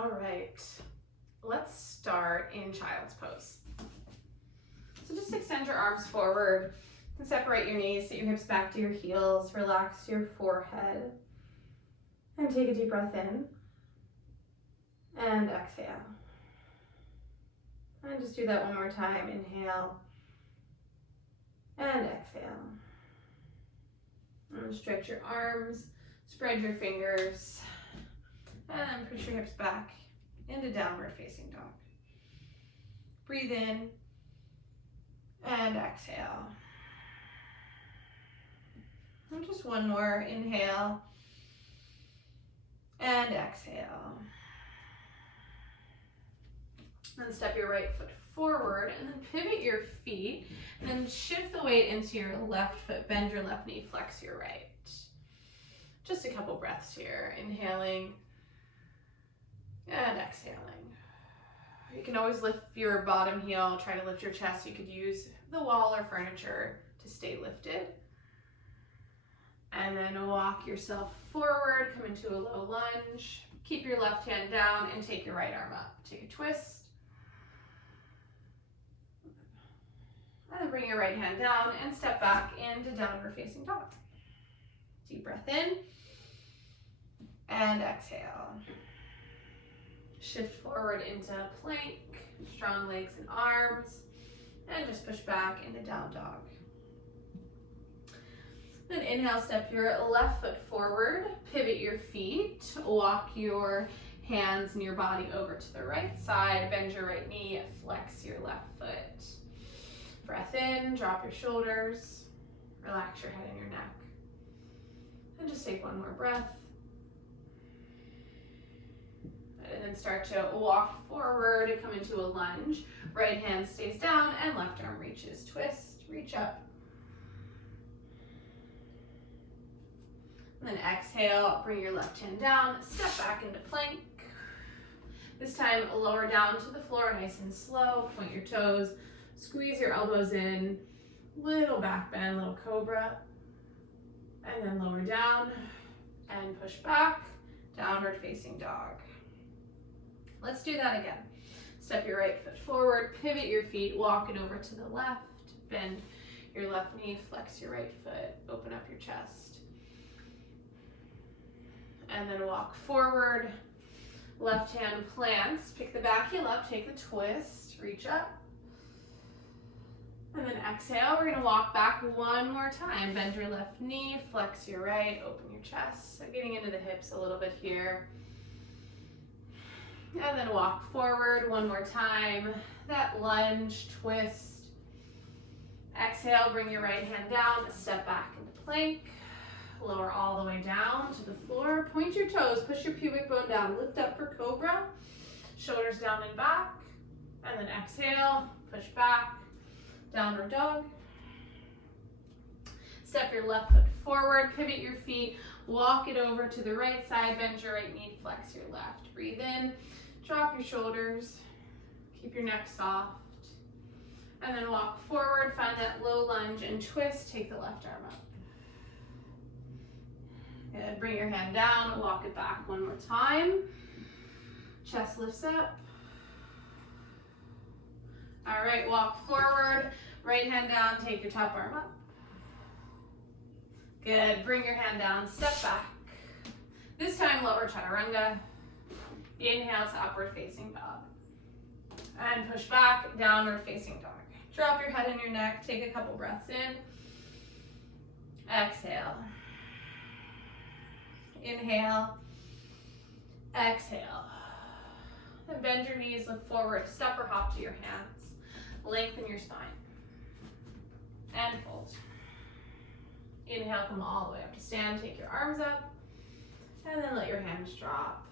All right, let's start in child's pose. So just extend your arms forward and separate your knees, sit your hips back to your heels, relax your forehead, and take a deep breath in and exhale. And just do that one more time. Inhale and exhale. And stretch your arms, spread your fingers, and push your hips back into downward facing dog. Breathe in and exhale. And just one more. Inhale and exhale. Then step your right foot forward and then pivot your feet and then shift the weight into your left foot. Bend your left knee, flex your right. Just a couple breaths here. Inhaling and exhaling. You can always lift your bottom heel, try to lift your chest. You could use the wall or furniture to stay lifted. And then walk yourself forward, come into a low lunge. Keep your left hand down and take your right arm up. Take a twist. And then bring your right hand down and step back into downward facing dog. Deep breath in and exhale. Shift forward into plank, strong legs and arms, and just push back into down dog. Then inhale, step your left foot forward, pivot your feet, walk your hands and your body over to the right side, bend your right knee, flex your left foot. Breath in, drop your shoulders, relax your head and your neck. And just take one more breath. And then start to walk forward and come into a lunge. Right hand stays down and left arm reaches. Twist, reach up. And then exhale, bring your left hand down, step back into plank. This time lower down to the floor, nice and slow. Point your toes, squeeze your elbows in, little back bend, little cobra. And then lower down and push back, downward facing dog. Let's do that again. Step your right foot forward, pivot your feet, walk it over to the left, bend your left knee, flex your right foot, open up your chest. And then walk forward, left hand plants, pick the back heel up, take a twist, reach up. And then exhale, we're gonna walk back one more time. Bend your left knee, flex your right, open your chest. So getting into the hips a little bit here. And then walk forward one more time. That lunge, twist. Exhale, bring your right hand down, step back into plank. Lower all the way down to the floor. Point your toes, push your pubic bone down. Lift up for cobra. Shoulders down and back. And then exhale, push back. Downward dog. Step your left foot forward, pivot your feet, walk it over to the right side, bend your right knee, flex your left. Breathe in, drop your shoulders, keep your neck soft. And then walk forward, find that low lunge and twist, take the left arm up. Good, bring your hand down, walk it back one more time. Chest lifts up. All right, walk forward, right hand down, take your top arm up. Good, bring your hand down, step back. This time, lower chaturanga. Inhale to upward facing dog. And push back, downward facing dog. Drop your head and your neck, take a couple breaths in. Exhale. Inhale. Exhale. Then bend your knees, look forward, step or hop to your hands. Lengthen your spine. And fold. Inhale, come all the way up to stand. Take your arms up. And then let your hands drop.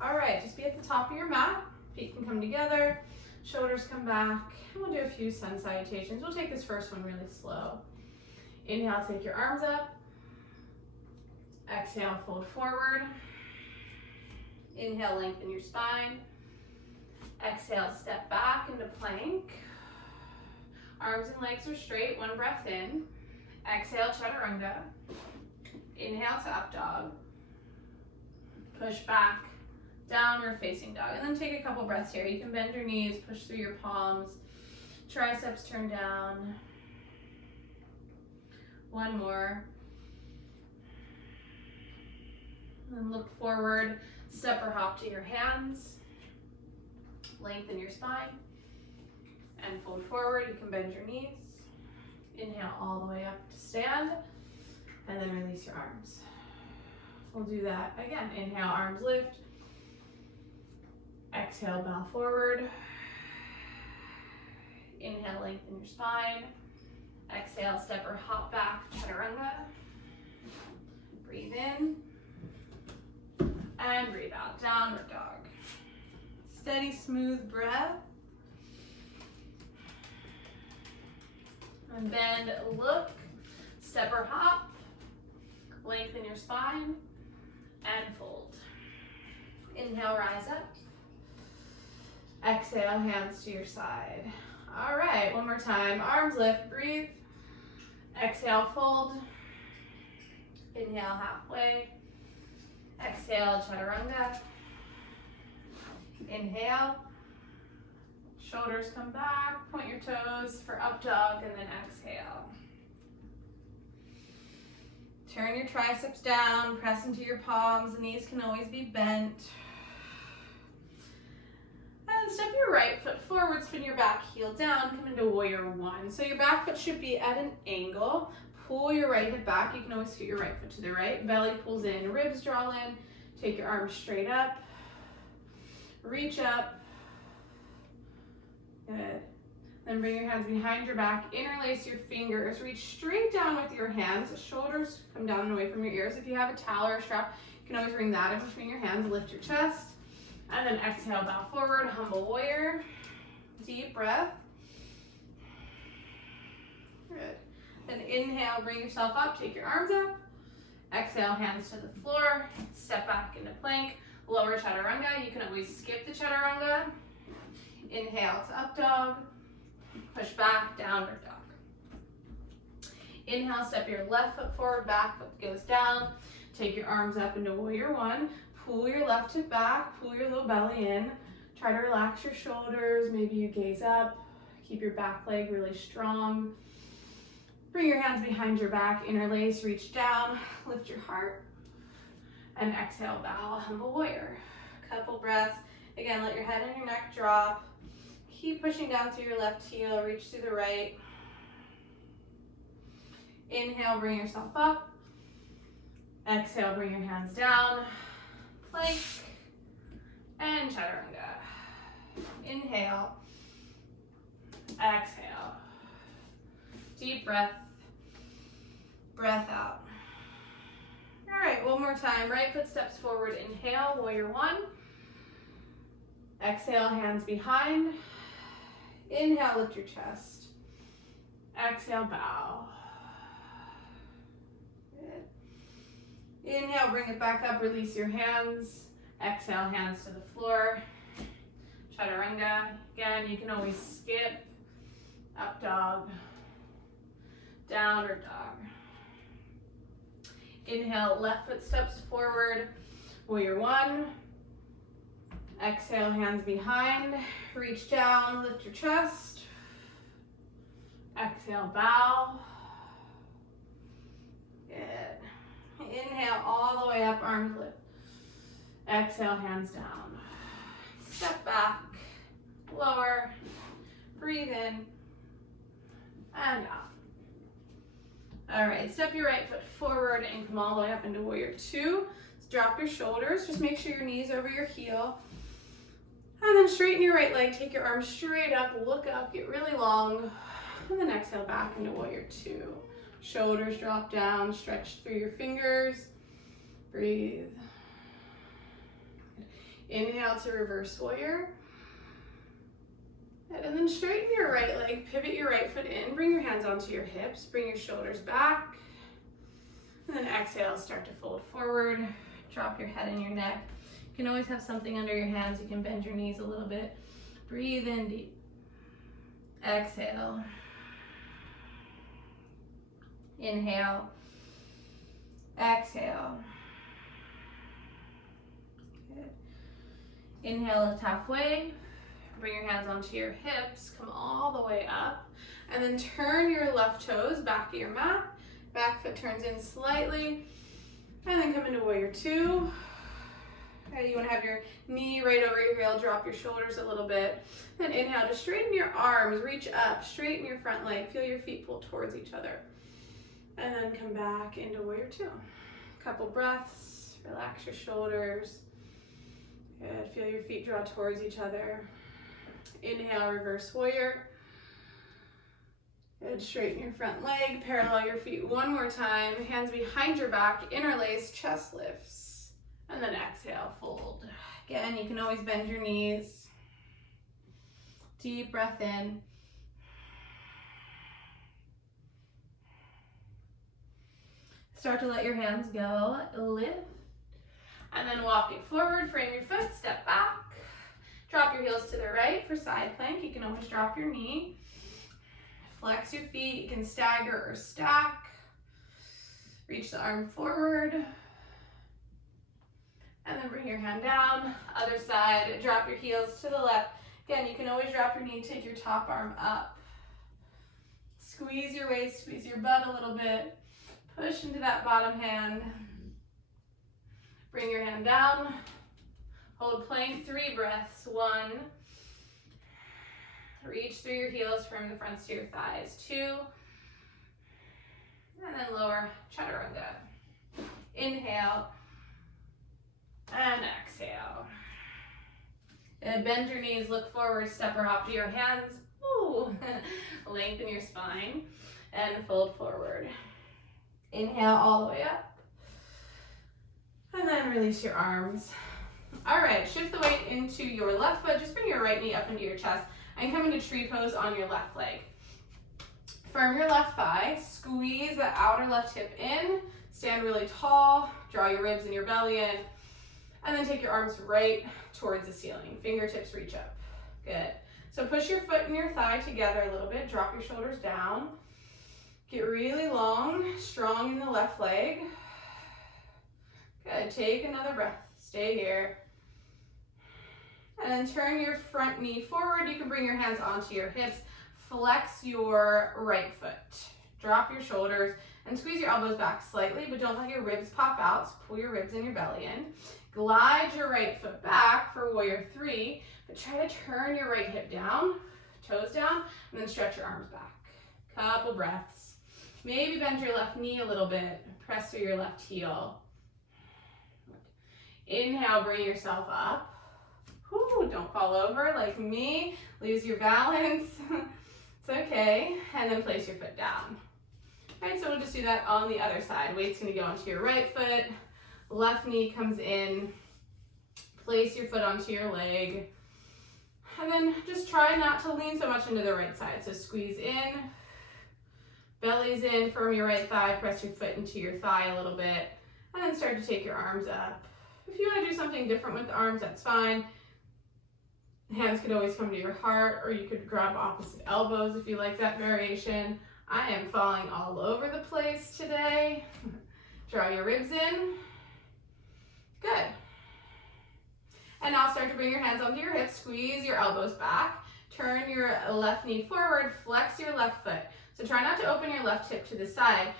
All right, just be at the top of your mat. Feet can come together. Shoulders come back. And we'll do a few sun salutations. We'll take this first one really slow. Inhale, take your arms up. Exhale, fold forward. Inhale, lengthen your spine. Exhale, step back into plank. Arms and legs are straight, one breath in. Exhale, chaturanga. Inhale to up dog. Push back, downward facing dog. And then take a couple breaths here. You can bend your knees, push through your palms, triceps turn down. One more. And then look forward, step or hop to your hands. Lengthen your spine and fold forward. You can bend your knees. Inhale all the way up to stand, and then release your arms. We'll do that again. Inhale, arms lift. Exhale, bow forward. Inhale, lengthen your spine. Exhale, step or hop back, chaturanga. Breathe in and breathe out, downward dog. Steady, smooth breath. And bend, look, step or hop, lengthen your spine, and fold. Inhale, rise up. Exhale, hands to your side. All right, one more time. Arms lift, breathe. Exhale, fold. Inhale, halfway. Exhale, chaturanga. Inhale. Shoulders come back, point your toes for up dog, and then exhale. Turn your triceps down, press into your palms. The knees can always be bent. And step your right foot forward, spin your back heel down, come into warrior one. So your back foot should be at an angle. Pull your right hip back. You can always scoot your right foot to the right. Belly pulls in, ribs draw in. Take your arms straight up. Reach up. Good. Then bring your hands behind your back, interlace your fingers, reach straight down with your hands. Shoulders come down and away from your ears. If you have a towel or a strap, you can always bring that in between your hands, lift your chest. And then exhale, bow forward, humble warrior. Deep breath. Good. Then inhale, bring yourself up, take your arms up. Exhale, hands to the floor, step back into plank, lower chaturanga. You can always skip the chaturanga. Inhale to up dog, push back, downward dog. Inhale, step your left foot forward, back foot goes down. Take your arms up into warrior one. Pull your left hip back, pull your low belly in. Try to relax your shoulders, maybe you gaze up. Keep your back leg really strong. Bring your hands behind your back, interlace, reach down, lift your heart. And exhale, bow, humble warrior. Couple breaths. Again, let your head and your neck drop. Keep pushing down through your left heel, reach through the right. Inhale, bring yourself up. Exhale, bring your hands down. Plank and chaturanga. Inhale. Exhale. Deep breath. Breath out. All right, one more time. Right foot steps forward. Inhale, warrior one. Exhale, hands behind. Inhale, lift your chest. Exhale, bow. Good. Inhale, bring it back up, release your hands. Exhale, hands to the floor. Chaturanga. Again, you can always skip. Up dog. Downward dog. Inhale, left foot steps forward. Warrior one. Exhale, hands behind, reach down, lift your chest. Exhale, bow. Good. Inhale, all the way up, arms lift. Exhale, hands down. Step back, lower, breathe in, and out. All right, step your right foot forward and come all the way up into warrior two. Drop your shoulders, just make sure your knees over your heel. And then straighten your right leg, take your arms straight up, look up, get really long. And then exhale back into warrior two. Shoulders drop down, stretch through your fingers. Breathe. Inhale to reverse warrior. And then straighten your right leg, pivot your right foot in, bring your hands onto your hips, bring your shoulders back. And then exhale, start to fold forward, drop your head and your neck. You can always have something under your hands. You can bend your knees a little bit. Breathe in deep. Exhale. Inhale. Exhale. Good. Inhale, lift halfway. Bring your hands onto your hips, come all the way up, and then turn your left toes back at your mat. Back foot turns in slightly, and then come into warrior two. Okay, you want to have your knee right over your heel, drop your shoulders a little bit. Then inhale to straighten your arms, reach up, straighten your front leg, feel your feet pull towards each other. And then come back into warrior two. Couple breaths, relax your shoulders. Good, feel your feet draw towards each other. Inhale, reverse warrior. Good, straighten your front leg, parallel your feet one more time. Hands behind your back, interlace, chest lifts. And then exhale, fold. Again, you can always bend your knees. Deep breath in. Start to let your hands go, lift. And then walk it forward, frame your foot, step back. Drop your heels to the right for side plank. You can always drop your knee. Flex your feet. You can stagger or stack. Reach the arm forward. And then bring your hand down. Other side, drop your heels to the left. Again, you can always drop your knee, take your top arm up. Squeeze your waist, squeeze your butt a little bit. Push into that bottom hand. Bring your hand down. Hold plank, 3 breaths. 1. Reach through your heels from the fronts to your thighs. 2. And then lower chaturanga. Inhale. And exhale. And bend your knees, look forward, step or hop to your hands. Ooh. Lengthen your spine and fold forward. Inhale all the way up. And then release your arms. All right, shift the weight into your left foot. Just bring your right knee up into your chest and come into tree pose on your left leg. Firm your left thigh, squeeze the outer left hip in, stand really tall, draw your ribs and your belly in, and then take your arms right towards the ceiling. Fingertips reach up. Good. So push your foot and your thigh together a little bit, drop your shoulders down. Get really long, strong in the left leg. Good, take another breath, stay here. And then turn your front knee forward. You can bring your hands onto your hips. Flex your right foot. Drop your shoulders and squeeze your elbows back slightly, but don't let your ribs pop out. So pull your ribs and your belly in. Glide your right foot back for warrior 3, but try to turn your right hip down, toes down, and then stretch your arms back. Couple breaths. Maybe bend your left knee a little bit. Press through your left heel. Inhale, bring yourself up. Whew, don't fall over like me. Lose your balance. It's okay. And then place your foot down. All right, so we'll just do that on the other side. Weight's gonna go onto your right foot. Left knee comes in. Place your foot onto your leg. And then just try not to lean so much into the right side. So squeeze in, belly's in, firm your right thigh, press your foot into your thigh a little bit, and then start to take your arms up. If you want to do something different with the arms, that's fine. Hands could always come to your heart, or you could grab opposite elbows if you like that variation. I am falling all over the place today. Draw your ribs in. Good. And now start to bring your hands onto your hips, squeeze your elbows back, turn your left knee forward, flex your left foot. So try not to open your left hip to the side.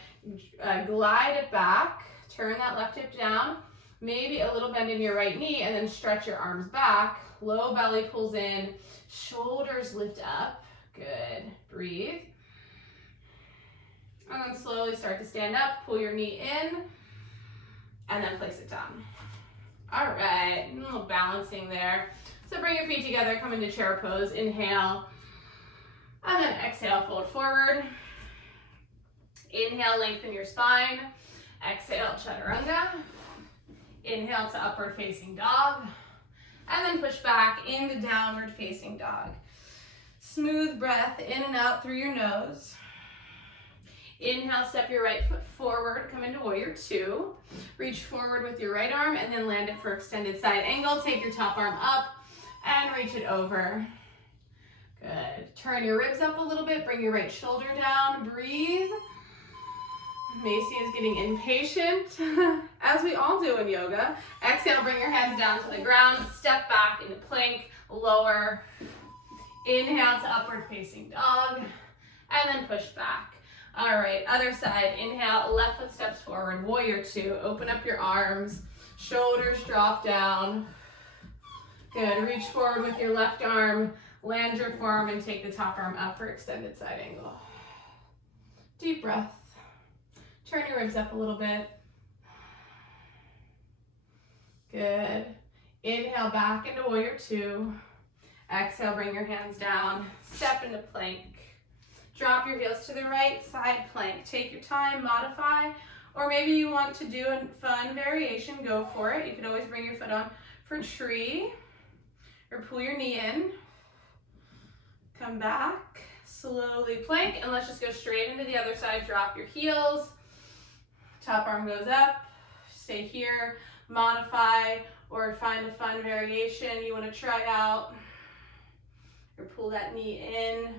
Glide it back, turn that left hip down, maybe a little bend in your right knee, and then stretch your arms back. Low belly pulls in, shoulders lift up. Good. Breathe. And then slowly start to stand up, pull your knee in, and then place it down. All right, a little balancing there. So bring your feet together, come into chair pose, inhale, and then exhale, fold forward. Inhale, lengthen your spine. Exhale, chaturanga. Inhale to upward facing dog. And then push back into downward facing dog. Smooth breath in and out through your nose. Inhale, step your right foot forward, come into warrior 2. Reach forward with your right arm and then land it for extended side angle. Take your top arm up and reach it over. Good. Turn your ribs up a little bit, bring your right shoulder down, breathe. Macy is getting impatient, as we all do in yoga. Exhale, bring your hands down to the ground, step back into plank, lower. Inhale to upward facing dog, and then push back. All right, other side. Inhale, left foot steps forward, warrior two. Open up your arms, shoulders drop down. Good, reach forward with your left arm, land your forearm and take the top arm up for extended side angle. Deep breath. Turn your ribs up a little bit. Good. Inhale back into warrior two. Exhale, bring your hands down. Step into plank. Drop your heels to the right side plank. Take your time, modify. Or maybe you want to do a fun variation, go for it. You can always bring your foot on for tree. Or pull your knee in. Come back. Slowly plank. And let's just go straight into the other side. Drop your heels. Top arm goes up, stay here, modify, or find a fun variation you want to try out. Or pull that knee in.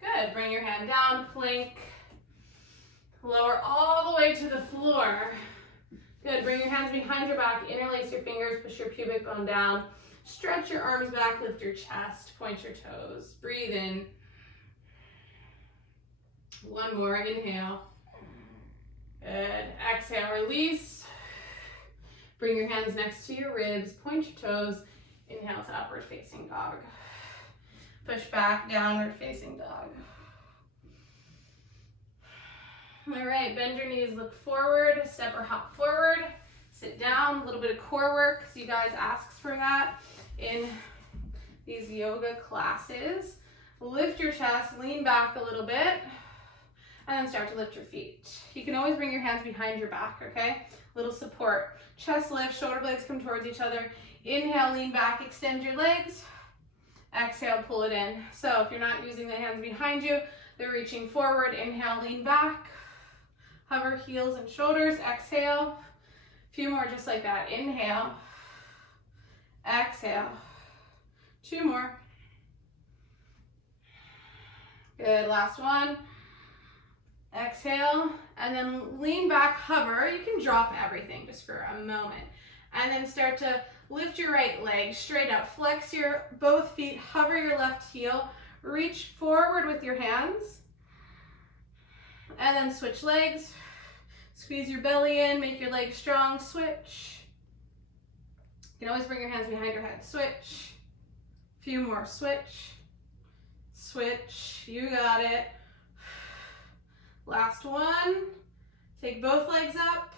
Good, bring your hand down, plank. Lower all the way to the floor. Good, bring your hands behind your back, interlace your fingers, push your pubic bone down. Stretch your arms back, lift your chest, point your toes. Breathe in. One more, inhale. Good. Exhale, release. Bring your hands next to your ribs, point your toes. Inhale to upward facing dog. Push back, downward facing dog. All right, bend your knees, look forward, step or hop forward, sit down, a little bit of core work, because you guys asked for that in these yoga classes. Lift your chest, lean back a little bit. And then start to lift your feet. You can always bring your hands behind your back, okay? Little support. Chest lift, shoulder blades come towards each other. Inhale, lean back, extend your legs. Exhale, pull it in. So if you're not using the hands behind you, they're reaching forward. Inhale, lean back. Hover heels and shoulders. Exhale. A few more just like that. Inhale. Exhale. Two more. Good, last one. Exhale, and then lean back, hover. You can drop everything just for a moment. And then start to lift your right leg straight up. Flex your both feet, hover your left heel. Reach forward with your hands. And then switch legs. Squeeze your belly in, make your legs strong. Switch. You can always bring your hands behind your head. Switch. A few more. Switch. Switch. You got it. Last one. Take both legs up.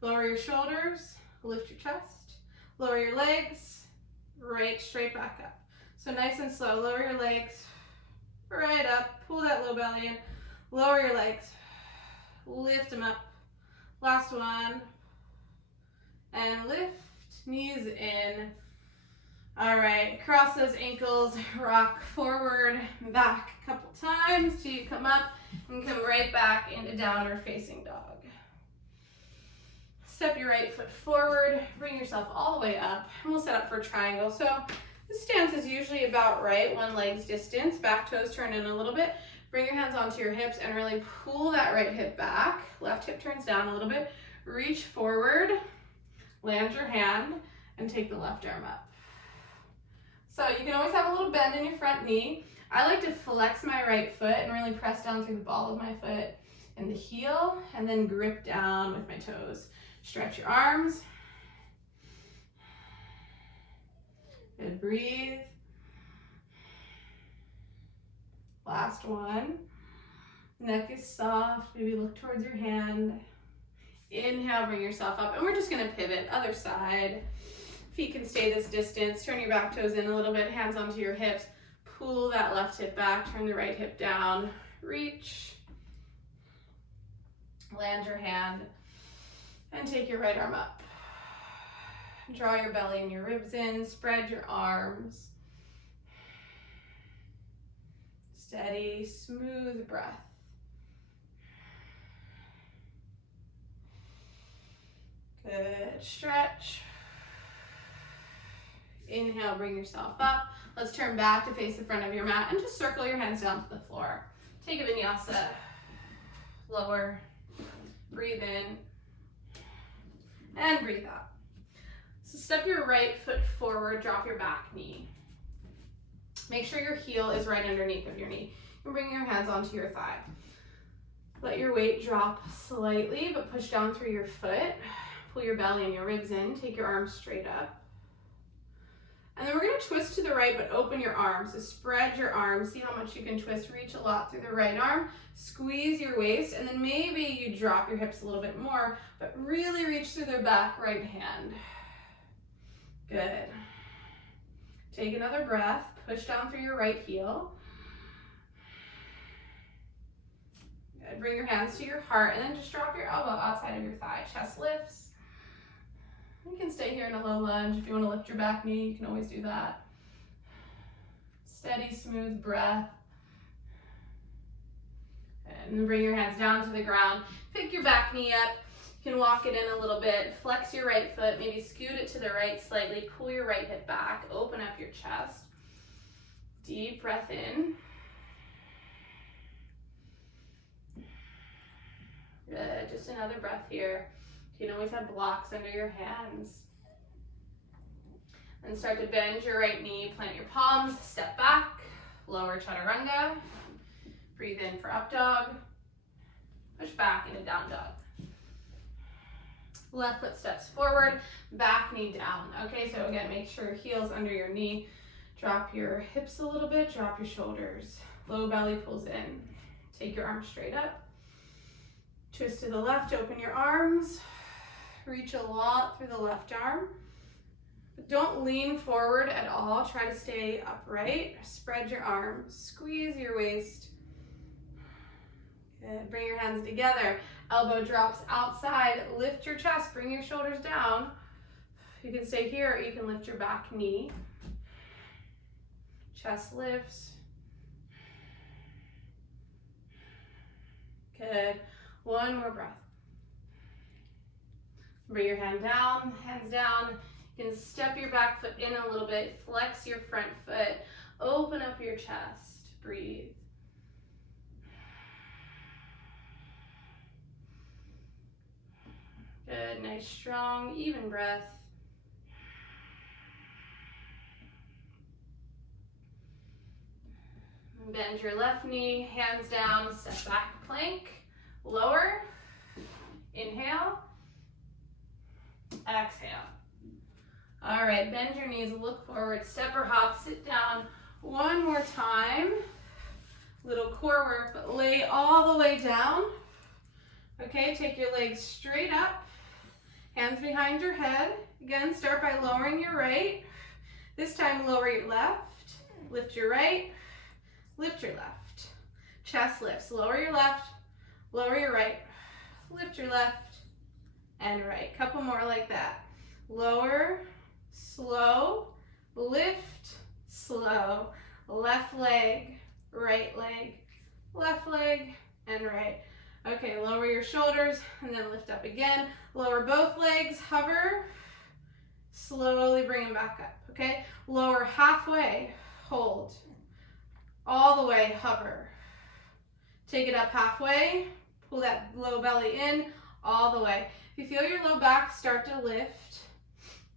Lower your shoulders. Lift your chest. Lower your legs. Right, straight back up. So nice and slow. Lower your legs. Right up. Pull that low belly in. Lower your legs. Lift them up. Last one. And lift. Knees in. All right. Cross those ankles. Rock forward, back a couple times till you come up and come right back into downward facing dog. Step your right foot forward. Bring yourself all the way up. And we'll set up for a triangle. So this stance is usually about right. One leg's distance. Back toes turn in a little bit. Bring your hands onto your hips and really pull that right hip back. Left hip turns down a little bit. Reach forward. Land your hand and take the left arm up. So you can always have a little bend in your front knee. I like to flex my right foot and really press down through the ball of my foot and the heel, and then grip down with my toes. Stretch your arms. Good, breathe. Last one. Neck is soft, maybe look towards your hand. Inhale, bring yourself up, and we're just gonna pivot, other side. Feet can stay this distance. Turn your back toes in a little bit, hands onto your hips. Pull that left hip back, turn the right hip down. Reach. Land your hand and take your right arm up. Draw your belly and your ribs in, spread your arms. Steady, smooth breath. Good, stretch. Inhale, bring yourself up. Let's turn back to face the front of your mat and just circle your hands down to the floor. Take a vinyasa. Lower. Breathe in and breathe out. So step your right foot forward, drop your back knee. Make sure your heel is right underneath of your knee. And bring your hands onto your thigh. Let your weight drop slightly, but push down through your foot. Pull your belly and your ribs in. Take your arms straight up. And then we're going to twist to the right, but open your arms. So spread your arms. See how much you can twist. Reach a lot through the right arm. Squeeze your waist, and then maybe you drop your hips a little bit more, but really reach through the back right hand. Good. Take another breath. Push down through your right heel. Good. Bring your hands to your heart, and then just drop your elbow outside of your thigh. Chest lifts. You can stay here in a low lunge. If you want to lift your back knee, you can always do that. Steady, smooth breath. And then bring your hands down to the ground. Pick your back knee up. You can walk it in a little bit. Flex your right foot. Maybe scoot it to the right slightly. Pull your right hip back. Open up your chest. Deep breath in. Good. Just another breath here. You can always have blocks under your hands. And start to bend your right knee, plant your palms, step back, lower chaturanga. Breathe in for up dog. Push back into down dog. Left foot steps forward, back knee down. Okay, so again, make sure heels under your knee. Drop your hips a little bit, drop your shoulders. Low belly pulls in. Take your arms straight up. Twist to the left, open your arms. Reach a lot through the left arm. But don't lean forward at all. Try to stay upright. Spread your arms. Squeeze your waist. Good. Bring your hands together. Elbow drops outside. Lift your chest. Bring your shoulders down. You can stay here, or you can lift your back knee. Chest lifts. Good. One more breath. Bring your hands down. You can step your back foot in a little bit. Flex your front foot. Open up your chest. Breathe. Good. Nice, strong, even breath. Bend your left knee, hands down, step back, plank, lower, inhale, exhale. All right, bend your knees, look forward, step or hop, sit down. One more time. Little core work, but lay all the way down. Okay, take your legs straight up, hands behind your head. Again, start by lowering your right. This time, lower your left, lift your right, lift your left. Chest lifts, lower your left, lower your right, lift your left and right. Couple more like that. Lower, slow, lift, slow. Left leg, left leg, and right. Okay, lower your shoulders and then lift up again. Lower both legs, hover, slowly bring them back up, okay? Lower halfway, hold. All the way, hover. Take it up halfway, pull that low belly in, all the way. If you feel your low back start to lift,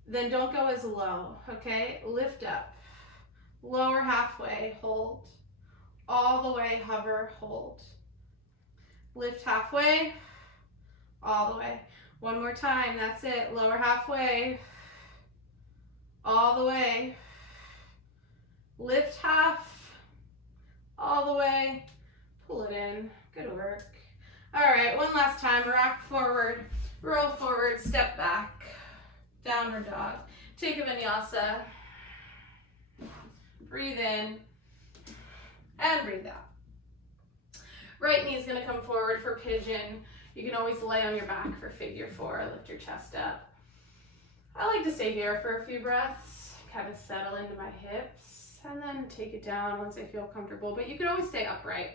then don't go as low, okay? Lift up. Lower halfway, hold. All the way, hover, hold. Lift halfway, all the way. One more time, that's it. Lower halfway, all the way. Lift half, all the way. Pull it in. Good work. All right, one last time. Rock forward, roll forward, step back. Downward dog. Take a vinyasa. Breathe in and breathe out. Right knee is going to come forward for pigeon. You can always lay on your back for figure four. Lift your chest up. I like to stay here for a few breaths, kind of settle into my hips, and then take it down once I feel comfortable. But you can always stay upright.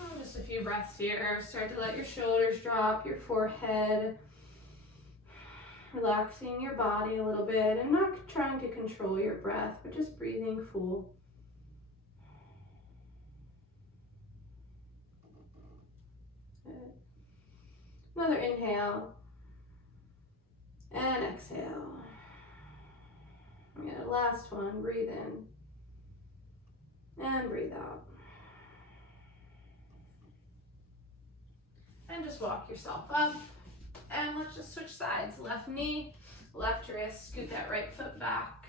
Oh, just a few breaths here. Start to let your shoulders drop, your forehead. Relaxing your body a little bit and not trying to control your breath, but just breathing full. Another inhale. And exhale. Yeah, last one. Breathe in. And breathe out. And just walk yourself up. And let's just switch sides. Left knee, left wrist. Scoot that right foot back.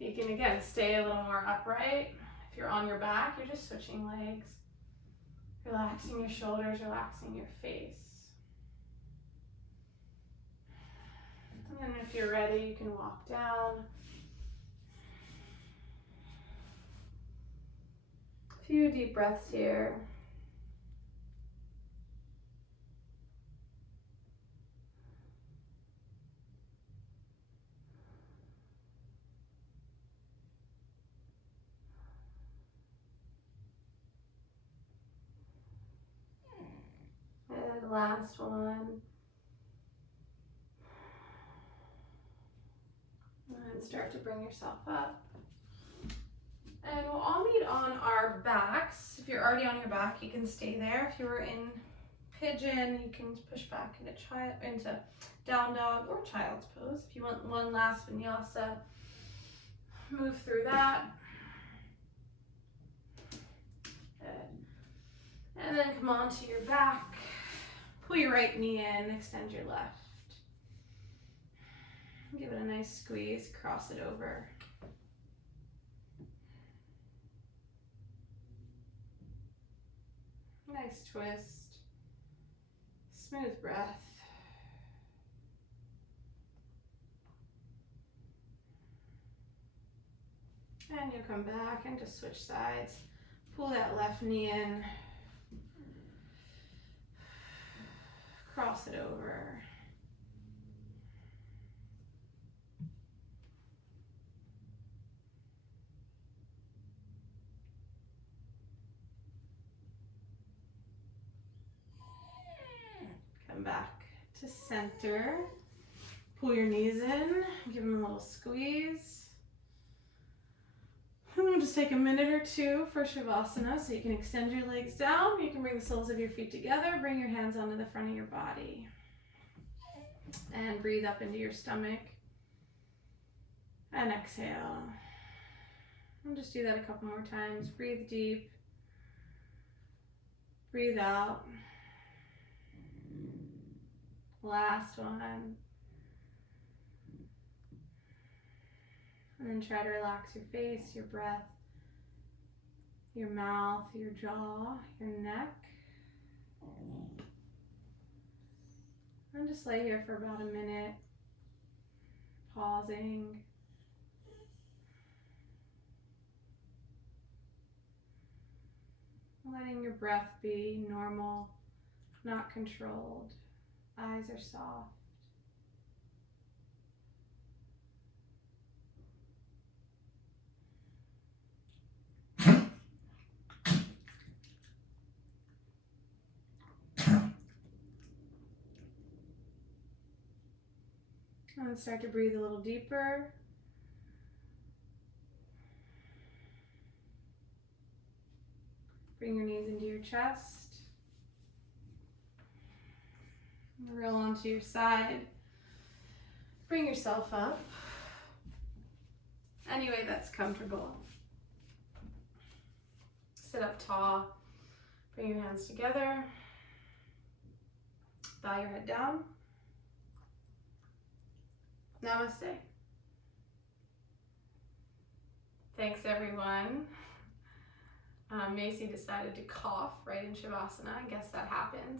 You can, again, stay a little more upright. If you're on your back, you're just switching legs. Relaxing your shoulders, relaxing your face. And then if you're ready, you can walk down. A few deep breaths here. And last one. And start to bring yourself up. And we'll all meet on our backs. If you're already on your back, you can stay there. If you were in pigeon, you can push back into down dog or child's pose. If you want one last vinyasa, move through that. Good. And then come onto your back. Pull your right knee in, extend your left. Give it a nice squeeze, cross it over. Nice twist. Smooth breath. And you'll come back and just switch sides. Pull that left knee in. Cross it over. Come back to center. Pull your knees in. Give them a little squeeze. And we'll just take a minute or two for Shavasana, so you can extend your legs down. You can bring the soles of your feet together. Bring your hands onto the front of your body. And breathe up into your stomach. And exhale. And just do that a couple more times. Breathe deep. Breathe out. Last one. And then try to relax your face, your breath, your mouth, your jaw, your neck. And just lay here for about a minute, pausing. Letting your breath be normal, not controlled. Eyes are soft. And start to breathe a little deeper. Bring your knees into your chest. Roll onto your side. Bring yourself up. Any way that's comfortable. Sit up tall. Bring your hands together. Bow your head down. Namaste. Thanks, everyone. Macy decided to cough right in Shavasana. I guess that happens.